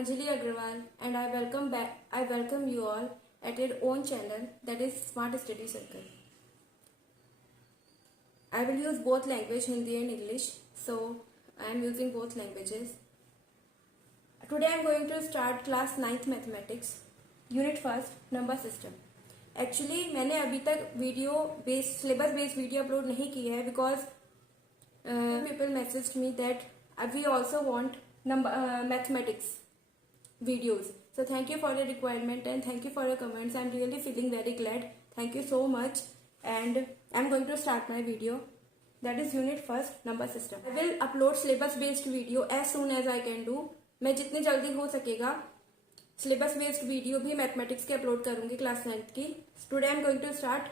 Anjali Agrawal and I welcome you all at your own channel, that is Smart Study Circle. I will use both language, Hindi and English, so I am using both languages. Today I am going to start class 9th mathematics, unit 1st, number system. Actually मैंने अभी तक syllabus based video upload नहीं की है because people messaged me that we also want mathematics videos. So thank you for your requirement and thank you for your comments. I'm really feeling very glad. Thank you so much. And I'm going to start my video. That is unit 1st, number system. I will upload syllabus based video as soon as I can do. मैं जितनी जल्दी हो सकेगा syllabus based video भी mathematics के upload करूंगी class 9th की. Today I'm going to start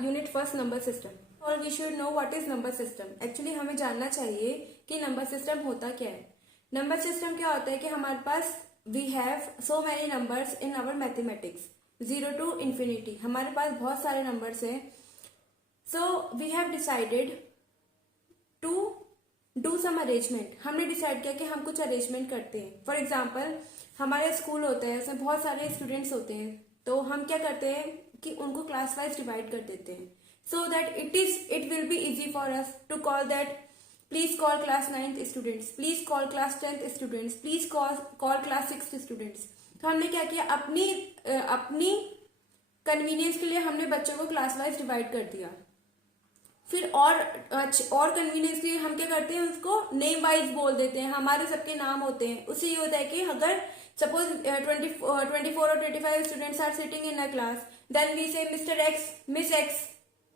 unit 1st, number system. और we should know what is number system. Actually हमें जानना चाहिए कि number system होता क्या है. Number system क्या होता है कि हमारे पास we have so many numbers in our mathematics, 0 to infinity. हमारे पास बहुत सारे numbers हैं. So we have decided to do some arrangement. हमने decide किया कि हम कुछ arrangement करते हैं. For example, हमारे स्कूल होता है, उसमें बहुत सारे स्टूडेंट्स होते हैं, तो हम क्या करते हैं कि उनको क्लास वाइज डिवाइड कर देते हैं, so that it will be easy for us to call that please call class 9th students, please call class 10th students, please call class 6th students. तो हमने क्या किया, अपनी कन्वीनियंस के लिए हमने बच्चों को क्लास वाइज डिवाइड कर दिया. फिर और कन्वीनियंस के लिए हम क्या करते हैं, उसको नेम वाइज बोल देते हैं. हमारे सबके नाम होते हैं. उससे ये होता है कि अगर suppose 24 or 25 students are sitting in a class, then we say mister X, miss X,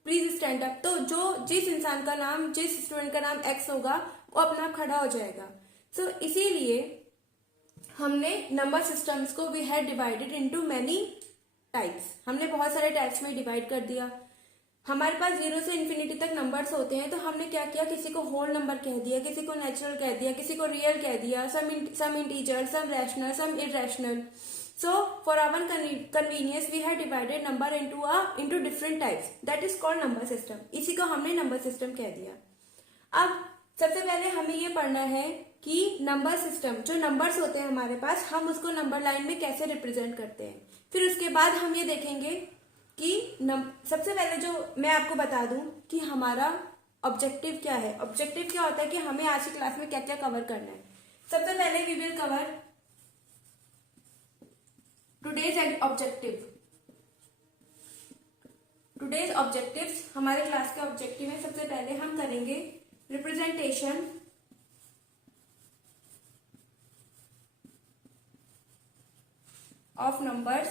please stand up. तो जिस इंसान का नाम, जिस स्टूडेंट का नाम एक्स होगा वो अपने आप खड़ा हो जाएगा. सो इसीलिए हमने नंबर सिस्टम्स को we had divided into many types. हमने बहुत सारे टाइप्स में डिवाइड कर दिया. हमारे पास 0 से इन्फिनिटी तक नंबर्स होते हैं, तो हमने क्या किया, किसी को होल नंबर कह दिया, किसी को नेचुरल कह दिया, किसी को रियल कह दिया, some integer, some rational, some irrational. So for our convenience we have divided number into different types. That is called number system. इसी को हमने number system कह दिया. अब सबसे पहले हमें ये पढ़ना है कि number system, जो numbers होते हैं हमारे पास, हम उसको number line में कैसे represent करते हैं. फिर उसके बाद हम ये देखेंगे कि सबसे पहले जो मैं आपको बता दूं कि हमारा ऑब्जेक्टिव क्या है. ऑब्जेक्टिव क्या होता है कि हमें आज की क्लास में क्या क्या कवर करना है. सबसे पहले we will cover today's objectives. हमारे क्लास के ऑब्जेक्टिव है. सबसे पहले हम करेंगे रिप्रेजेंटेशन ऑफ नंबर्स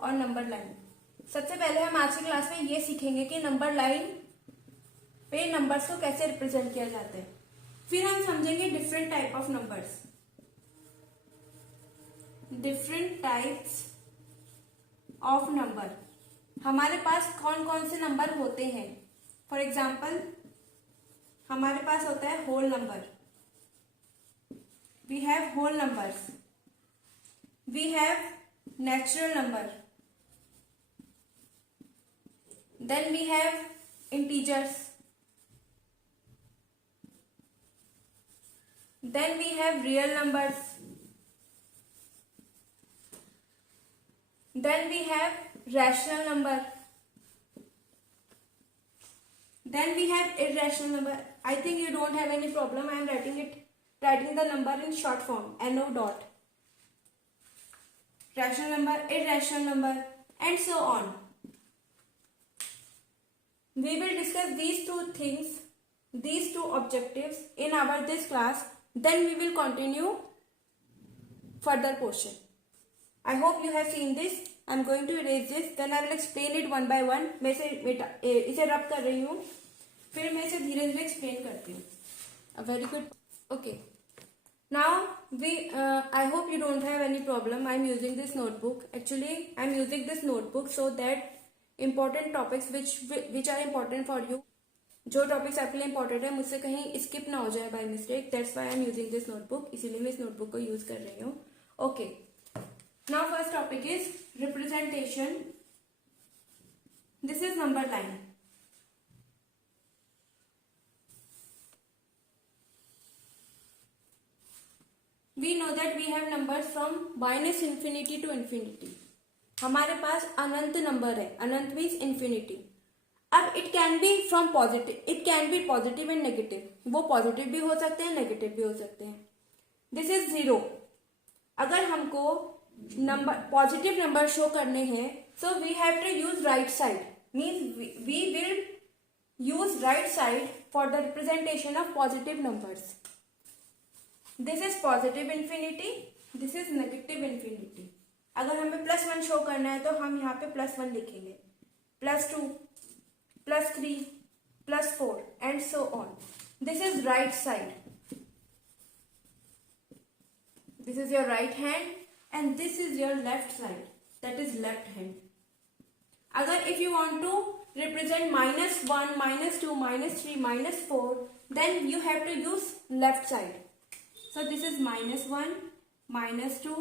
और नंबर लाइन. सबसे पहले हम आज की क्लास में ये सीखेंगे कि नंबर लाइन पे नंबर्स को कैसे रिप्रेजेंट किया जाता है. फिर हम समझेंगे different type of numbers, different types of number. हमारे पास कौन कौन से नंबर होते हैं. फॉर एग्जाम्पल हमारे पास होता है whole number. We have whole numbers. We have natural number. Then we have integers. Then we have real numbers. Then we have rational number. Then we have irrational number. I think you don't have any problem. I am writing the number in short form. NO dot. Rational number, irrational number, and so on. We will discuss these two things, these two objectives in this class. Then we will continue further portion. I hope you have seen this. I am going to erase this. Then I will explain it one by one. मैं इसे रब कर रही हूँ, फिर मैं इसे धीरे धीरे explain करती हूँ. Very good. Okay. Now I hope you don't have any problem. I am using this notebook. Actually, I am using this notebook so that important topics which are important for you, जो topics आपके लिए important है, मुझसे कहीं skip ना हो जाए by mistake. That's why I am using this notebook. इसीलिए मैं इस नोटबुक को यूज कर रही हूँ. Okay, now first topic is representation. This is number line. We know that we have numbers from minus infinity to infinity. हमारे पास अनंत नंबर है. अनंत मीन्स इन्फिनिटी. अब it can be from positive, it can be positive and negative. वो positive भी हो सकते हैं, नेगेटिव भी हो सकते हैं. This is 0. अगर हमको नंबर पॉजिटिव नंबर शो करने हैं, so we have to use right side. Means we will use right side for the representation of positive numbers. This is positive infinity, this is negative infinity. अगर हमें +1 show करना है तो हम यहाँ पे +1 लिखेंगे, +2, +3, +4 and so on. This is right side. This is your right hand and this is your left side. That is left hand. अगर if you want to represent -1, -2, -3, -4, then you have to use left side. So this is -1, -2,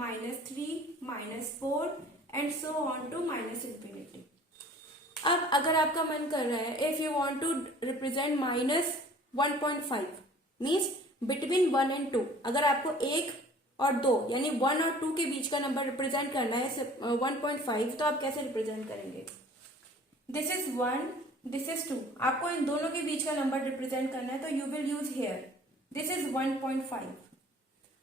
-3, -4 and so on to -infinity. अब अगर आपका मन कर रहा है, if you want to represent -1.5 means between 1 and 2, अगर आपको 1 और 2 यानी 1 और 2 के बीच का नंबर रिप्रेजेंट करना है 1.5, तो आप कैसे रिप्रेजेंट करेंगे? This is 1, this is 2. आपको इन दोनों के बीच का नंबर रिप्रेजेंट करना है तो you will use hair. This is 1.5.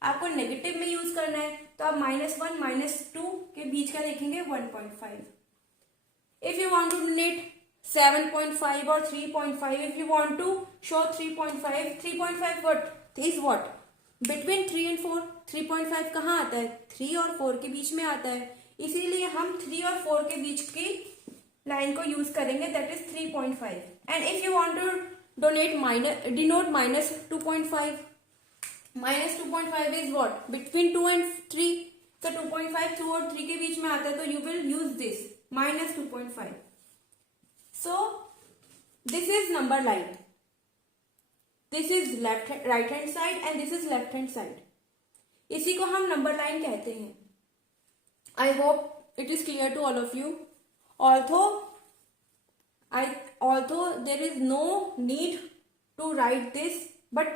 आपको नेगेटिव में यूज करना है तो आप -1 -2 के बीच का लिखेंगे 1.5. If you want to donate 7.5 or 3.5, if you want to show 3.5, 3.5 what is what? Between 3 and 4. 3.5 कहाँ आता है? 3 और 4 के बीच में आता है. इसीलिए हम 3 और 4 के बीच की लाइन को यूज करेंगे, that is 3.5. And if you want to denote -2.5, -2.5 is what? Between 2 and 3. So 2.5 2 और 3 के बीच में आता है तो you will use this -2.5. So this is number line. This is right hand side and this is left hand side. इसी को हम number line कहते हैं. I hope it is clear to all of you. Although there is no need to write this, but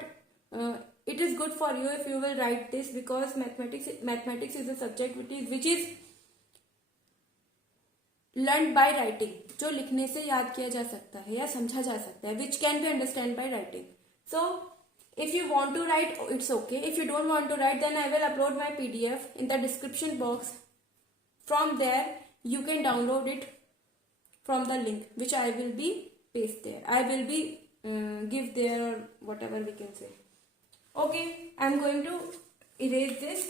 it is good for you if you will write this, because mathematics is a subject which is learned by writing, जो लिखने से याद किया जा सकता है या समझा जा सकता है, which can be understand by writing. So if you want to write, it's okay. If you don't want to write, then I will upload my PDF in the description box. From there you can download it from the link which I will be paste there. I will be give there, or whatever we can say. Okay, I am going to erase this.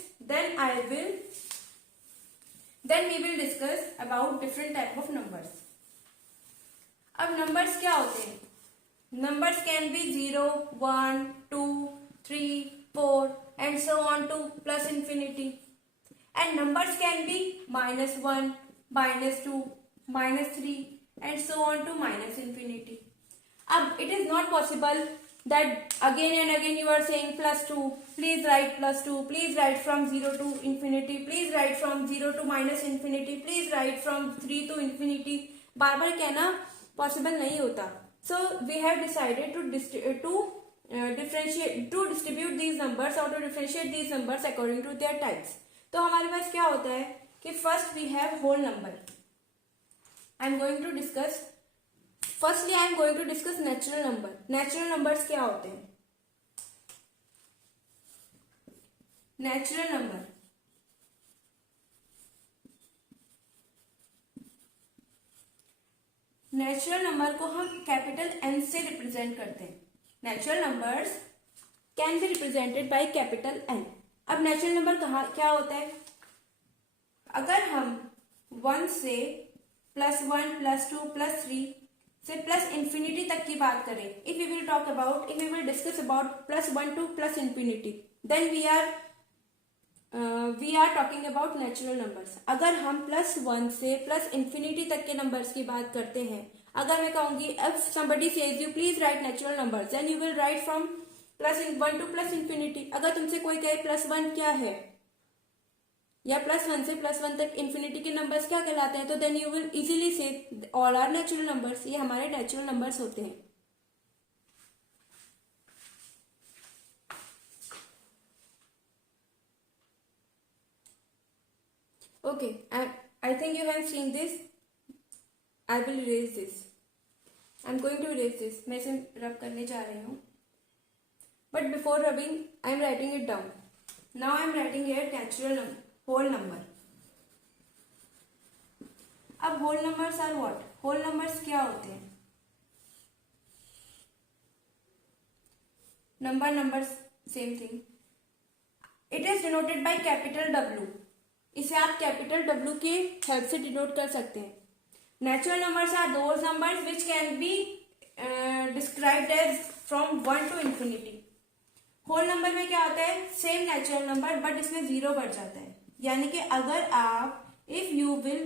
Then we will discuss about different type of numbers. अब numbers क्या होते हैं? Numbers can be 0, 1, 2, 3, 4 and so on to plus infinity. And numbers can be -1, -2, -3 and so on to -infinity. अब it is not possible that again and again you are saying +2, please write +2, please write from 0 to infinity, please write from 0 to -infinity, please write from 3 to infinity. बार बार कहना possible नहीं होता. So we have decided to distribute these numbers or to differentiate these numbers according to their types. तो हमारे पास क्या होता है कि first we have whole number. I am going to discuss natural number. Natural numbers क्या होते हैं? Natural number natural number को हम कैपिटल N से रिप्रेजेंट करते हैं. Natural numbers can be represented by capital N. अब नेचुरल नंबर क्या होता है? अगर हम 1 से +1, +2, +3 से प्लस इंफिनिटी तक की बात करें, if we will discuss about +1 to plus infinity, then we are talking about natural numbers. अगर हम +1 से प्लस इंफिनिटी तक के नंबर्स की बात करते हैं, अगर मैं कहूंगी if somebody says you please write natural numbers, then you will write from +1 to plus infinity. अगर तुमसे कोई कहे +1 क्या है या +1 से +1 तक इंफिनिटी के नंबर्स क्या कहलाते हैं, तो देन यू विल इजीली से ऑल आर नेचुरल नंबर्स. ये हमारे नेचुरल नंबर्स होते हैं. Okay, I think you have seen this. I will erase this. I'm going to erase this. मैं इसे रब करने जा रही हूँ. But before rubbing, I'm writing it down. Now I'm writing here natural number, whole number. अब whole numbers are what? Whole numbers क्या होते हैं? Numbers, same thing. It is denoted by capital W. इसे आप कैपिटल W के help से denote कर सकते हैं. Natural numbers are those numbers which can be described as from 1 to infinity. Whole number में क्या होता है? सेम नेचुरल नंबर बट इसमें 0 बढ़ जाता है. यानी कि अगर आप if you will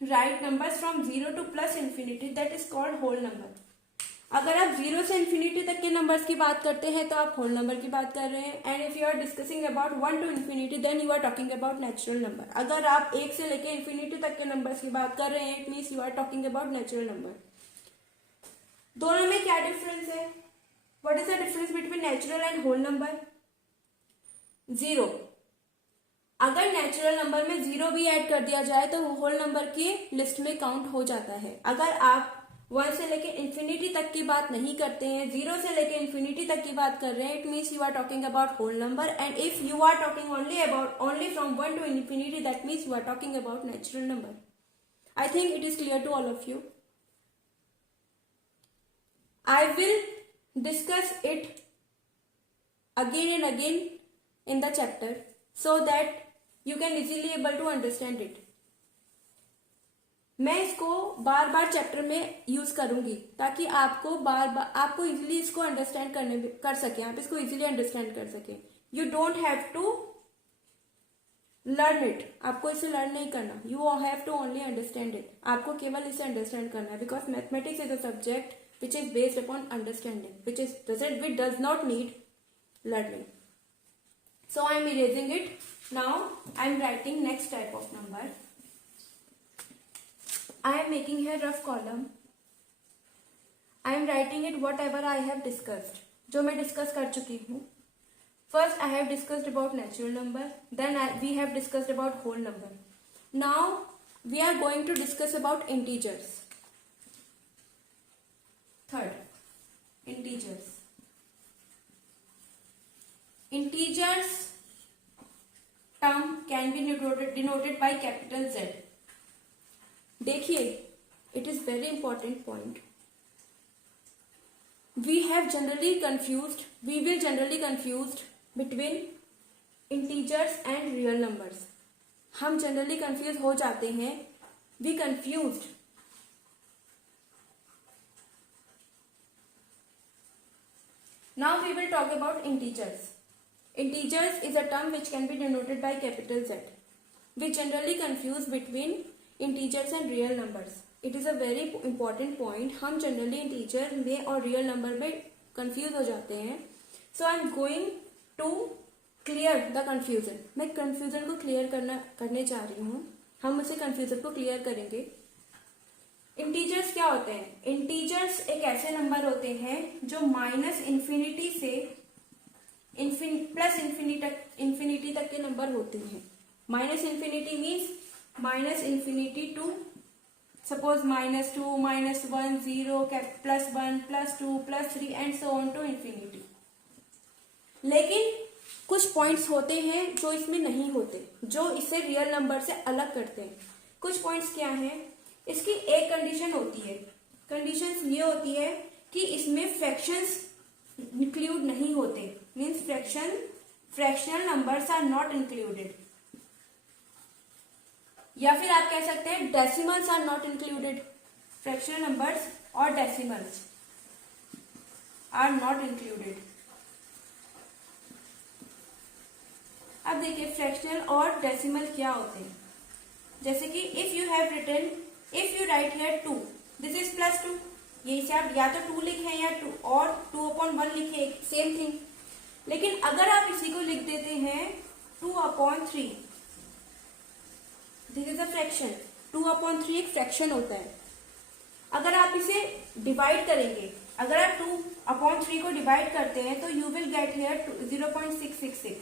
write numbers from 0 to plus infinity, that is called whole number. अगर आप 0 से इन्फिनिटी तक के नंबर्स की बात करते हैं तो आप होल नंबर की बात कर रहे हैं. And if you are discussing about 1 to infinity, then you are talking about natural number. अगर आप 1 से लेकर इन्फिनिटी तक के नंबर्स की बात कर रहे हैं, it means you are talking about natural number. दोनों में क्या डिफरेंस है? What is the difference between natural and whole number? 0. अगर नेचुरल नंबर में 0 भी ऐड कर दिया जाए तो वो होल नंबर की लिस्ट में काउंट हो जाता है. अगर आप 1 से लेके इन्फिनिटी तक की बात नहीं करते हैं, 0 से लेके इन्फिनिटी तक की बात कर रहे हैं, it means you are talking about whole number. And if you are talking only from 1 to infinity, that means you are talking about natural number. I think it is clear to all of you. I will discuss it again and again in the chapter so that you can easily able to understand it. मैं इसको बार बार chapter में use करूंगी ताकि आपको आपको easily इसको understand कर सके, आप इसको इजीली अंडरस्टैंड कर सके. You don't have to learn it. आपको इसे लर्न नहीं करना. You have to only understand it. आपको केवल इसे अंडरस्टैंड करना है. Because mathematics is a subject which is based upon understanding, which does not need learning. So I am erasing it. Now I am writing next type of number. I am making here rough column. I am writing it whatever I have discussed. जो मैं discuss कर चुकी हूँ. First I have discussed about natural number. Then we have discussed about whole number. Now we are going to discuss about integers. Third, integers. Integers term can be denoted by capital Z. देखिए, it is very important point. We will generally confused between integers and real numbers. हम generally confused हो जाते हैं. We confused. Now we will talk about integers. Integers is a term which can be denoted by capital Z. We generally confuse between integers and real numbers. It is a very important point. हम generally integer में और real number में confuse हो जाते हैं. So I am going to clear the confusion. मैं confusion को clear करने जा रही हूँ. हम उसे confusion को clear करेंगे. इंटीजर्स क्या होते हैं? इंटीजर्स एक ऐसे नंबर होते हैं जो माइनस इन्फिनिटी से प्लस इन्फिनिटी तक के नंबर होते हैं. Minus infinity means minus infinity to suppose -2, -1, 0, +1, +2, +3 and so on to infinity. लेकिन कुछ पॉइंट्स होते हैं जो इसमें नहीं होते, जो इसे रियल नंबर से अलग करते हैं. कुछ पॉइंट्स क्या हैं? इसकी एक कंडीशन होती है. कंडीशंस ये होती है कि इसमें फ्रैक्शंस इंक्लूड नहीं होते. Means fractional numbers are not included. या फिर आप कह सकते हैं decimals are not included. Fractional numbers और डेसिमल्स आर नॉट इंक्लूडेड. अब देखिए फ्रैक्शनल और डेसिमल क्या होते हैं. जैसे कि if you right here 2, this is +2. यही से आप या तो 2 लिखें या 2 और 2/1 लिखें, सेम थिंग. लेकिन अगर आप इसी को लिख देते हैं 2/3, दिस इज अ फ्रैक्शन. 2/3 एक फ्रैक्शन होता है. अगर आप इसे डिवाइड करेंगे, अगर आप 2/3 को डिवाइड करते हैं तो यू विल गेट हियर 0.666.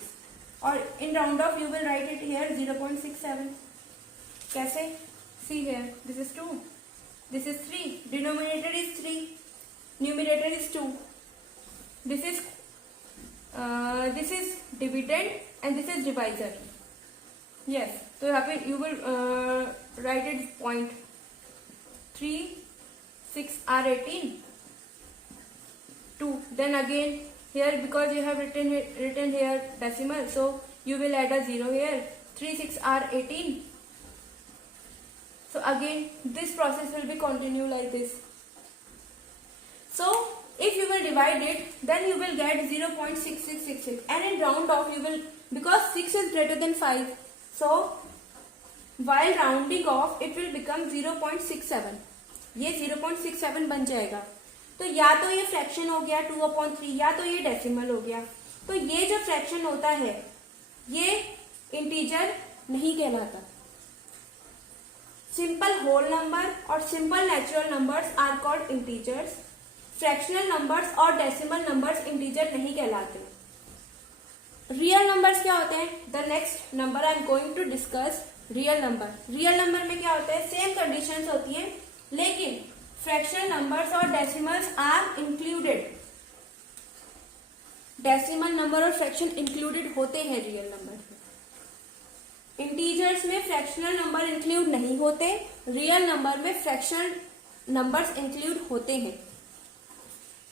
और in round of you will write it here 0.67. कैसे? See here, this is 2, this is 3, denominator is 3, numerator is 2. This is dividend and this is divisor. Yes, so यहाँ पे you will write it point 3, 6 are 18, 2. Then again here, because you have written here decimal, so you will add a 0 here. 3, 6 are 18. So again this process will be continue like this. So if you will divide it, then you will get 0.6666, and in round off you will, because 6 is greater than 5, so while rounding off it will become 0.67. ये 0.67 बन जाएगा. तो या तो ये fraction हो गया 2/3, या तो ये डेसिमल हो गया. तो ये जो फ्रैक्शन होता है ये इंटीजर नहीं कहलाता. सिंपल होल नंबर और simple natural numbers are called integers. Fractional numbers और डेसिमल नंबर्स इंटीजर नहीं कहलाते. रियल नंबर्स क्या होते हैं? The next number I am going to discuss real number. Real number में क्या होता है? सेम कंडीशंस होती हैं, लेकिन फ्रैक्शनल नंबर्स और decimals are included. Decimal number और फ्रैक्शन इंक्लूडेड होते हैं रियल नंबर में. इंटीजर्स में फ्रैक्शनल नंबर इंक्लूड नहीं होते, रियल नंबर में फ्रैक्शनल नंबर्स इंक्लूड होते हैं.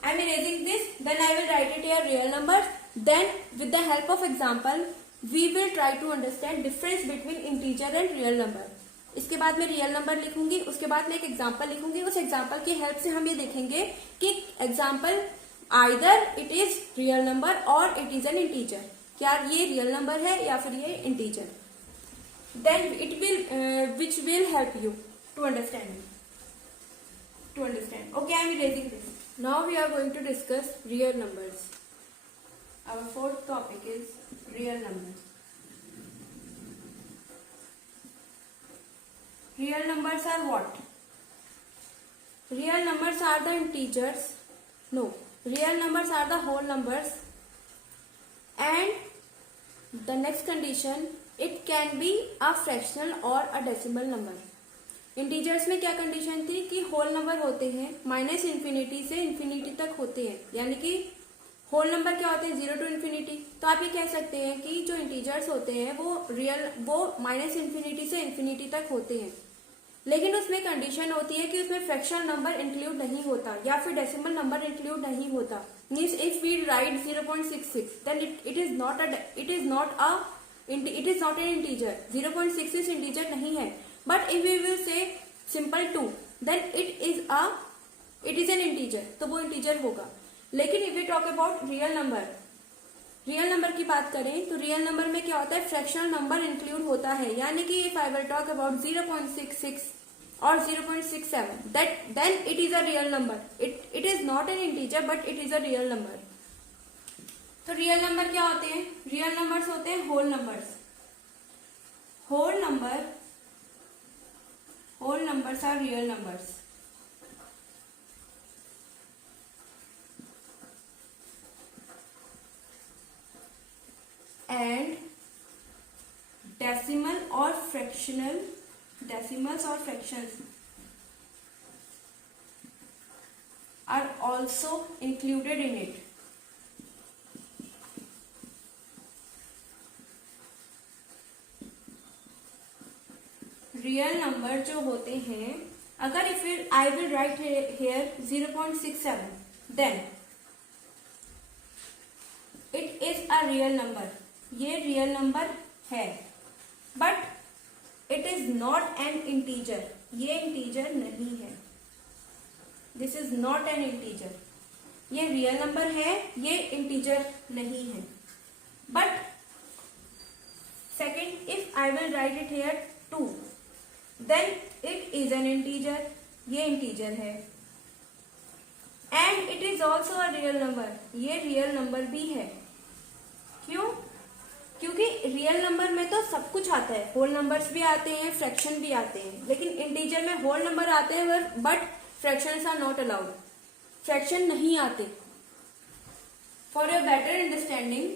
I am erasing this, then I will write it here real number. Then with the help of example we will try to understand difference between integer and real number. इसके बाद मैं real number लिखूंगी, उसके बाद मैं एक example लिखूंगी. उस एग्जाम्पल की हेल्प से हम ये देखेंगे कि example either it is real number और इट इज एन इंटीजर. क्या ये रियल नंबर है या फिर ये integer? Then it will which will help you to understand. Okay, I am erasing this. Now we are going to discuss real numbers. Our fourth topic is real numbers. Real numbers are what? Real numbers are the integers. No, real numbers are the whole numbers. And the next condition, it can be a fractional or a decimal number. Integers में क्या condition थी कि whole number होते हैं, minus infinity से infinity तक होते हैं. यानी कि होल नंबर क्या होते हैं? 0 to इन्फिनिटी. तो आप ये कह सकते हैं कि जो इंटीजर्स होते हैं वो माइनस इन्फिनिटी से इन्फिनिटी तक होते हैं. लेकिन उसमें कंडीशन होती है कि उसमें फ्रैक्शनल नंबर इंक्लूड नहीं होता या फिर डेसिमल नंबर इंक्लूड नहीं होता. Means if we write 0.66, then it is not an integer. 0.66 integer नहीं है. But if we will say simple 2, then it is an integer. तो वो integer होगा. लेकिन if we talk about real number की बात करें तो रियल नंबर में क्या होता है? फ्रैक्शनल नंबर इंक्लूड होता है. यानी कि if I will talk about 0.66 or 0.67, then it is a real number. It is not an integer, but it is a real number. तो रियल नंबर क्या होते हैं? रियल नंबर्स होते हैं whole numbers. Whole numbers are real numbers. And decimals और fractions are also included in it. Real number जो होते हैं, अगर if I will write here 0.67, then it is a real number. ये रियल नंबर है, but it is not an integer. ये integer नहीं है. This is not an integer. ये रियल नंबर है, ये इंटीजर नहीं है. But second, if I will write it here 2, then it is an integer. ये इंटीजर है. and it is also a real number. ये रियल नंबर भी है. क्यों? क्योंकि रियल नंबर में तो सब कुछ आता है. होल नंबर्स भी आते हैं, फ्रैक्शन भी आते हैं. लेकिन इंटीजर में होल नंबर आते हैं but fractions are not allowed. Fraction नहीं आते. For your better understanding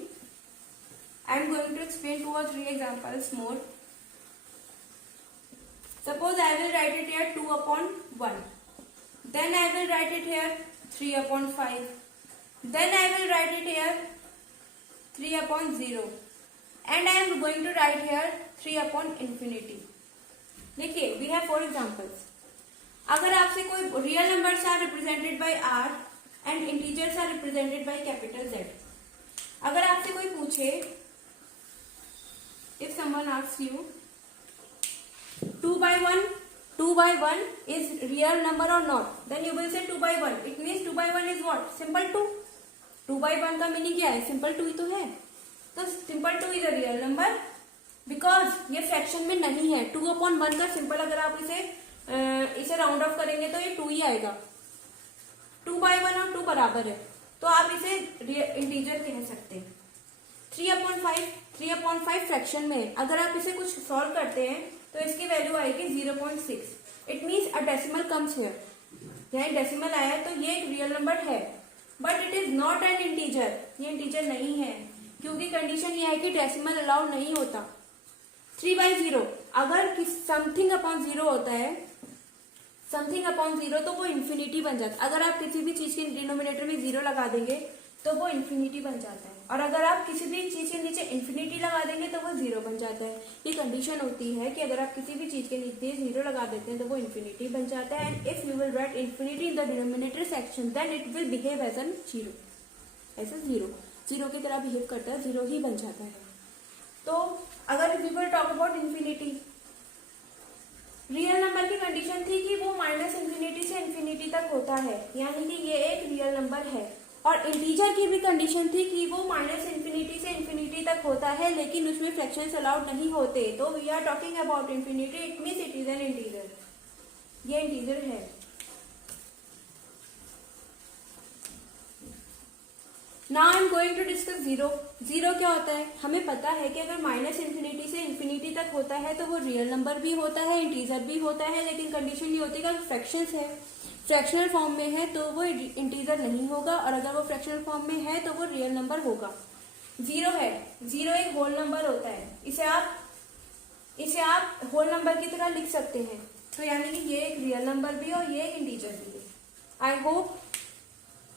I am going to explain 2 or 3 examples more. Suppose I will write it here 2 upon 1. Then I will write it here 3 upon 5. Then I will write it here 3 upon 0. And I am going to write here 3 upon infinity. देखिए, we have 4 examples. अगर आपसे कोई real numbers are represented by R and integers are represented by capital Z. अगर आपसे कोई पूछे, if someone asks you 2 by 1 is real number or not, then you will say 2 by 1. It means 2 by 1 is what? Simple 2. 2 by 1 का meaning क्या है? Simple 2 ही तो है. तो simple 2 is a real number because ये फ्रैक्शन में नहीं है. 2 अपॉन 1 का सिंपल अगर आप इसे राउंड ऑफ करेंगे तो ये 2 ही आएगा. 2 by 1 और 2 बराबर है तो आप इसे इंटीजर कह सकते हैं. 3 अपॉन 5 फ्रैक्शन में अगर आप इसे कुछ सॉल्व करते हैं तो इसकी वैल्यू आएगी 0.6. It means a decimal comes here. यहाँ डेसिमल आया है तो ये एक रियल नंबर है but it is not an integer. ये इंटीजर नहीं है क्योंकि कंडीशन ये है कि डेसिमल अलाउड नहीं होता. 3 by 0 अगर समथिंग अपॉन 0 होता है, समथिंग अपॉन 0 तो वो इन्फिनिटी बन जाता है. अगर आप किसी भी चीज के डिनोमिनेटर में 0 लगा देंगे तो वो इन्फिनिटी बन जाता है और अगर आप किसी भी चीज के नीचे इन्फिनिटी लगा देंगे तो वो 0 बन जाता है. ये कंडीशन होती है कि अगर आप किसी भी चीज के नीचे 0 लगा देते हैं तो वो इन्फिनिटी बन जाता है. And if you will write infinity in the denominator section then it will behave as an 0. ऐसे 0 की तरह बिहेव करता है, 0 ही बन जाता है. तो अगर we will talk about infinity, real number की कंडीशन थी कि वो माइनस इन्फिनिटी से इन्फिनिटी तक होता है, यानी कि ये एक रियल नंबर है. और इंटीजर की भी कंडीशन थी कि वो माइनस इन्फिनिटी से इन्फिनिटी तक होता है लेकिन उसमें फ्रैक्शंस अलाउड नहीं होते. तो we are talking about infinity. It means it is an integer. ये इंटीजर है. Now I am going to discuss 0. 0 क्या होता है? हमें पता है कि अगर माइनस इन्फिनिटी से इन्फिनिटी तक होता है तो वो रियल नंबर भी होता है, इंटीजर भी होता है, लेकिन कंडीशन ये होती है कि फ्रैक्शंस है, फ्रैक्शनल फॉर्म में है तो वो इंटीजर नहीं होगा और अगर वो फ्रैक्शनल फॉर्म में है तो वो रियल नंबर होगा. 0 है. 0 एक होल नंबर होता है. इसे आप होल नंबर की तरह लिख सकते हैं. तो यानी कि ये एक रियल नंबर भी और ये एक इंटीजर भी है. I hope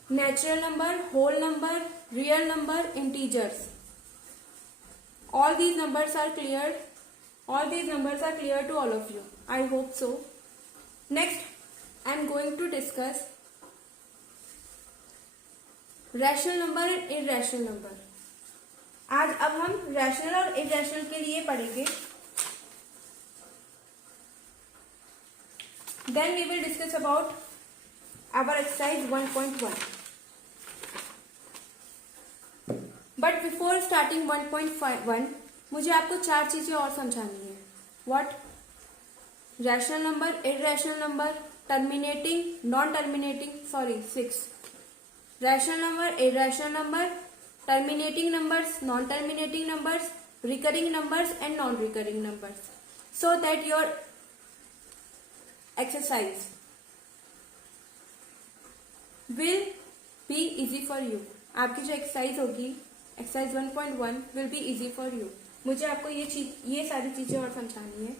natural number, whole number, real number, integers, all these numbers are clear. All these numbers are clear to all of you. I hope so. Next, I am going to discuss rational number and irrational number. आज अब हम rational और irrational के लिए पढ़ेंगे. Then we will discuss about our exercise 1.1. But before starting 1.1 मुझे आपको 4 चीजें और समझानी है. What? Rational number, irrational number, terminating, non terminating, 6. Rational number, irrational number, terminating numbers, non terminating numbers, recurring numbers and non recurring numbers. So that your exercise will be easy for you. आपकी जो exercise होगी, exercise 1.1 will be easy for you. मुझे आपको ये सारी चीजें और समझानी है.